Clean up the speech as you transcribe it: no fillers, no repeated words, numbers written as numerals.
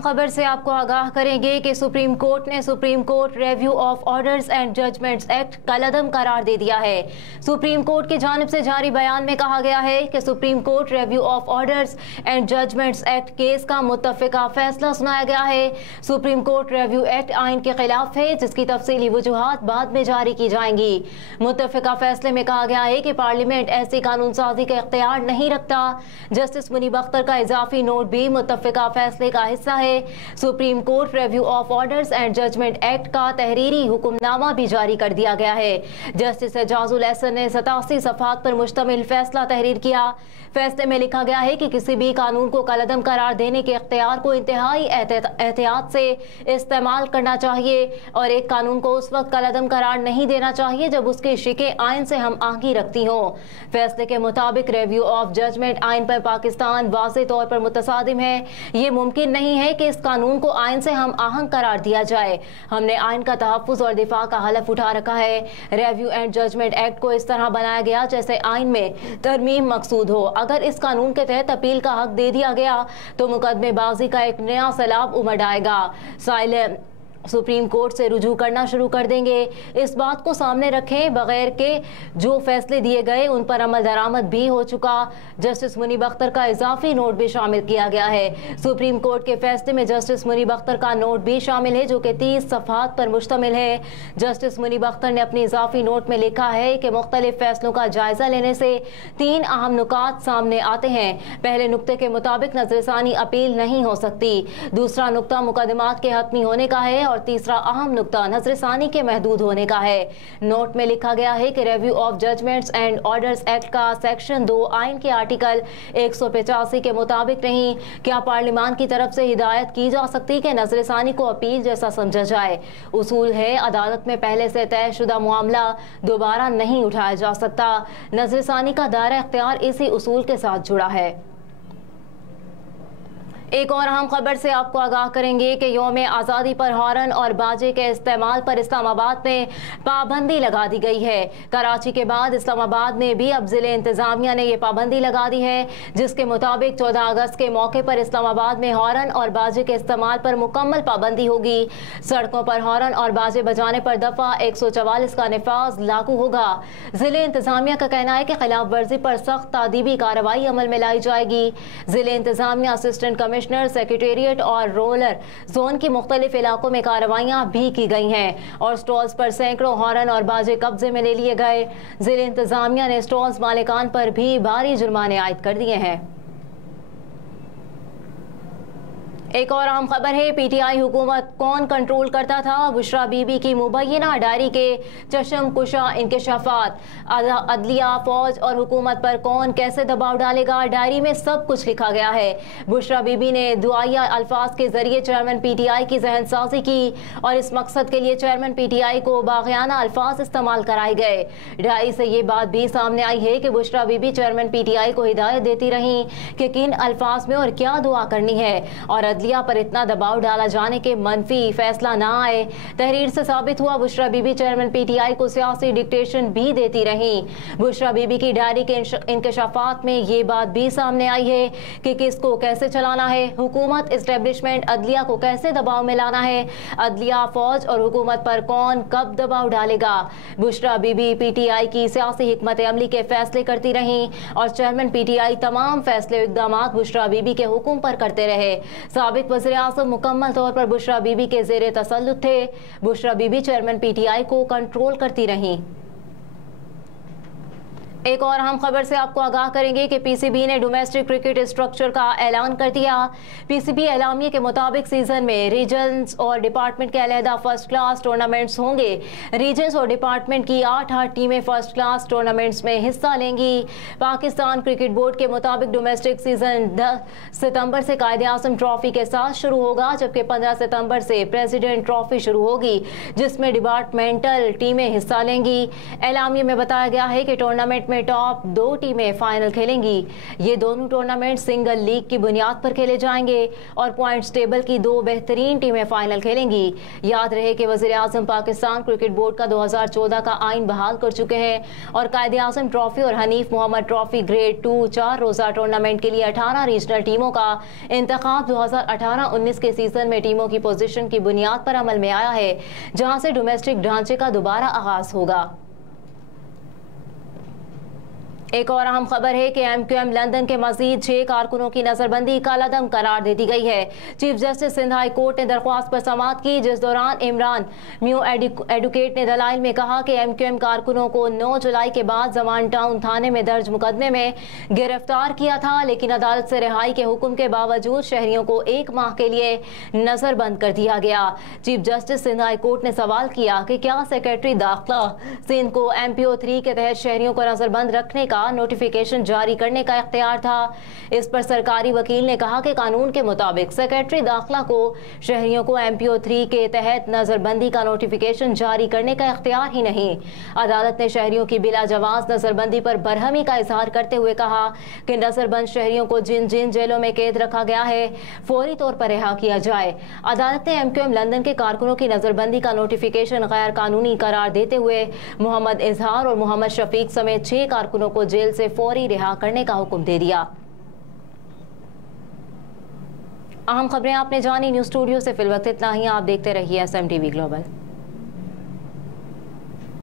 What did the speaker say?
खबर से आपको आगाह करेंगे कि सुप्रीम कोर्ट ने Supreme Court review of orders and judgements act कलअदम करार दे दिया है। सुप्रीम कोर्ट की जानिब से जारी बयान में कहा गया है कि Supreme Court review of orders and judgements Act case का मुत्तफिका फैसला सुनाया गया है। सुप्रीम कोर्ट रिव्यू एक्ट आइन के खिलाफ है, जिसकी तफसीली वजूहात बाद में जारी की जाएंगी। मुत्तफिका फैसले में कहा गया है कि पार्लियामेंट ऐसी कानून साजी का इख्तियार नहीं रखता। जस्टिस मुनीब अख्तर का इजाफी नोट भी मुत्तफिका फैसले का हिस्सा है। Supreme Court review of orders and Judgment Act का तहरीरी हुक्मनामा भी जारी कर दिया गया है। जस्टिस एजाजुल एहसन ने 87 सफ़हात पर मुश्तमिल फैसला तहरीर किया। फैसले में लिखा गया है कि किसी भी कानून को कलअदम करार देने के इख्तियार को इंतहाई एहतियात से इस्तेमाल करना चाहिए और एक कानून को उस वक्त कलअदम करार नहीं देना चाहिए जब उसकी शिकें आइन से हम आहंगी रखती हों। फैसले के मुताबिक रिव्यू ऑफ जजमेंट आइन पर पाकिस्तान वाज़े तौर पर मुतसादिम है। ये मुमकिन नहीं है कि इस कानून को आइन से हम आहंग करार दिया जाए। हमने आइन का तहफ़्फ़ुज़ और दिफा का हलफ उठा रखा है। रिव्यू एंड जजमेंट एक्ट को इस तरह बनाया गया जैसे आइन में तरमीम मकसूद हो। अगर इस कानून के तहत अपील का हक दे दिया गया तो मुकदमेबाजी का एक नया सैलाब उमड़ आएगा। सुप्रीम कोर्ट से रुजू करना शुरू कर देंगे। इस बात को सामने रखें बगैर के जो फैसले दिए गए उन पर अमल दरामद भी हो चुका। जस्टिस मुनीब अख्तर का इजाफी नोट भी शामिल किया गया है। सुप्रीम कोर्ट के फैसले में जस्टिस मुनीब अख्तर का नोट भी शामिल है जो कि 30 सफ़हात पर मुश्तमिल है। जस्टिस मुनीब अख्तर ने अपनी इजाफी नोट में लिखा है कि मुख्तलिफ फैसलों का जायजा लेने से 3 अहम नुकात सामने आते हैं। पहले नुक्ते के मुताबिक नजरसानी अपील नहीं हो सकती। दूसरा नुक्ता मुकदमात के हतमी होने का है और तीसरा अहम नुक्ता नजरसानी के महदूद होने का है। नोट में लिखा गया है कि Review of Judgments and Orders Act का सेक्शन 2 आइन के आर्टिकल 185 के मुताबिक नहीं क्या पार्लियामान की तरफ से हिदायत की जा सकती कि नजरसानी को अपील जैसा समझा जाए। उसूल है अदालत में पहले से तयशुदा मामला दोबारा नहीं उठाया जा सकता। नजरसानी का दायरा इख्तियार इसी उसूल के साथ जुड़ा है। एक और अहम खबर से आपको आगाह करेंगे कि यौम आज़ादी पर हॉर्न और बाजे के इस्तेमाल पर इस्लामाबाद में पाबंदी लगा दी गई है। कराची के बाद इस्लामाबाद में भी अब ज़िले इंतज़ामिया ने यह पाबंदी लगा दी है, जिसके मुताबिक 14 अगस्त के मौके पर इस्लामाबाद में हॉर्न और बाजे के इस्तेमाल पर मुकम्मल पाबंदी होगी। सड़कों पर हॉर्न और बाजे बजाने पर दफ़ा 144 का निफाज लागू होगा। ज़िले इंतज़ामिया का कहना है कि खिलाफ वर्जी पर सख्त तादीबी कार्रवाई अमल में लाई जाएगी। ज़िले इंतज़ामिया असिस्टेंट कमिश्नर सेक्रेटेरिएट और रोलर जोन की मुख्तलिफ इलाकों में कार्रवाइयां भी की गई हैं और स्टॉल्स पर सैकड़ों हॉर्न और बाजे कब्जे में ले लिए गए। जिले इंतजामिया ने स्टॉल्स मालिकान पर भी भारी जुर्माने आयद कर दिए हैं। एक और अहम खबर है, पीटीआई हुकूमत कौन कंट्रोल करता था। बुशरा बीबी की मुबैना डायरी के चशम कुशा इंकशाफात। अदलिया, फौज और हुकूमत पर कौन कैसे दबाव डालेगा, डायरी में सब कुछ लिखा गया है। बुशरा बीबी ने दुआया अल्फाज के जरिए चेयरमैन पीटीआई की जहन साजी की और इस मकसद के लिए चेयरमैन पीटीआई को बाग़ियाना अल्फाज इस्तेमाल कराए गए। डायरी से ये बात भी सामने आई है कि बुशरा बीबी चेयरमैन पीटीआई को हिदायत देती रही कि किन अल्फाज में और क्या दुआ करनी है और अदलिया पर इतना दबाव डाला जाने के मनफी फैसला ना आए। तहरीर से साबित हुआ बुशरा बीबी चेयरमैन पीटीआई को सियासी डिक्टेशन भी देती रही। बुशरा बीबी की डायरी के इंकशाफात में ये बात भी सामने आई है कि किसको कैसे चलाना है, हुकूमत, एस्टेब्लिशमेंट, अदलिया को कैसे दबाव में लाना है, अदलिया, फौज और हुकूमत पर कौन कब दबाव डालेगा। बुशरा बीबी पीटीआई की सियासी हिकमत अमली के फैसले करती रही और चेयरमैन पीटीआई तमाम फैसले इक़दाम बुशरा बीबी के हुक्म पर करते रहे। साबिक वज़ीर आज़म मुकम्मल तौर पर बुशरा बीबी के ज़ेरे तसल्लुत थे। बुशरा बीबी चेयरमैन पीटीआई को कंट्रोल करती रहीं। एक और अहम खबर से आपको आगाह करेंगे कि पीसीबी ने डोमेस्टिक क्रिकेट स्ट्रक्चर का ऐलान कर दिया। पीसीबी एलामिया के मुताबिक सीजन में रीजन्स और डिपार्टमेंट के अलहदा फर्स्ट क्लास टूर्नामेंट्स होंगे। रीजन्स और डिपार्टमेंट की 8 टीमें फर्स्ट क्लास टूर्नामेंट्स में हिस्सा लेंगी। पाकिस्तान क्रिकेट बोर्ड के मुताबिक डोमेस्टिक सीजन 10 सितंबर से कायद-ए-आज़म ट्रॉफी के साथ शुरू होगा, जबकि 15 सितंबर से प्रेसिडेंट ट्रॉफी शुरू होगी, जिसमें डिपार्टमेंटल टीमें हिस्सा लेंगी। एलामिया में बताया गया है कि टूर्नामेंट में में टॉप 2 टीमें फाइनल खेलेंगी। ये दोनों टूर्नामेंट सिंगल लीग की बुनियाद पर खेले जाएंगे और पॉइंट्स टेबल की 2 बेहतरीन टीमें फाइनल खेलेंगी। याद रहे कि वज़ीर-ए-आज़म पाकिस्तान क्रिकेट बोर्ड का 2014 का आइन बहाल कर चुके हैं और कायदे-आज़म ट्रॉफी और हनीफ मोहम्मद ट्रॉफी ग्रेड 2 4 रोज़ा टूर्नामेंट के लिए 18 रीजनल टीमों का इंतखाब 2018-19 के सीजन में टीमों की पोजीशन की बुनियाद पर अमल में आया है, जहां से डोमेस्टिक ढांचे का दोबारा आगाज होगा। एक और अहम खबर है कि MQM लंदन के मजीद 6 कारकुनों की नजरबंदी कलअदम करार दे दी गई है। Chief Justice Sindh High Court ने दरख्वास्त पर समाअत की, जिस दौरान इमरान म्यू एडवोकेट ने दलाइल में कहा कि MQM कारकुनों को 9 जुलाई के बाद जमान टाउन थाने में दर्ज मुकदमे में गिरफ्तार किया था, लेकिन अदालत से रिहाई के हुक्म के बावजूद शहरियों को 1 माह के लिए नजरबंद कर दिया गया। Chief Justice Sindh High Court ने सवाल किया कि क्या सेक्रेटरी दाखिला सिंध को MPO 3 के तहत शहरियों को नजरबंद रखने का नोटिफिकेशन जारी करने का इख्तियार था। इस पर सरकारी वकील ने कहा कि कानून के मुताबिक सेक्रेटरी दाखिला को शहरियों को MPO 3 के तहत नजरबंदी का नोटिफिकेशन जारी करने का इख्तियार ही नहीं। अदालत ने शहरियों की बिला जवाज नजरबंदी पर बरहमी का इजहार करते हुए कहा कि नजरबंद शहरियों को जिन जिन जेलों में कैद रखा गया है फौरी तौर पर रिहा किया जाए। अदालत ने MQM लंदन के कारकुनों की नजरबंदी का नोटिफिकेशन गैर कानूनी करार देते हुए मोहम्मद इजहार और मोहम्मद शफीक समेत 6 कारकुनों को जेल से फौरी रिहा करने का हुक्म दे दिया। अहम खबरें आपने जानी। न्यूज़ स्टूडियो से फिलवक्त इतना ही। आप देखते रहिए SMTV ग्लोबल।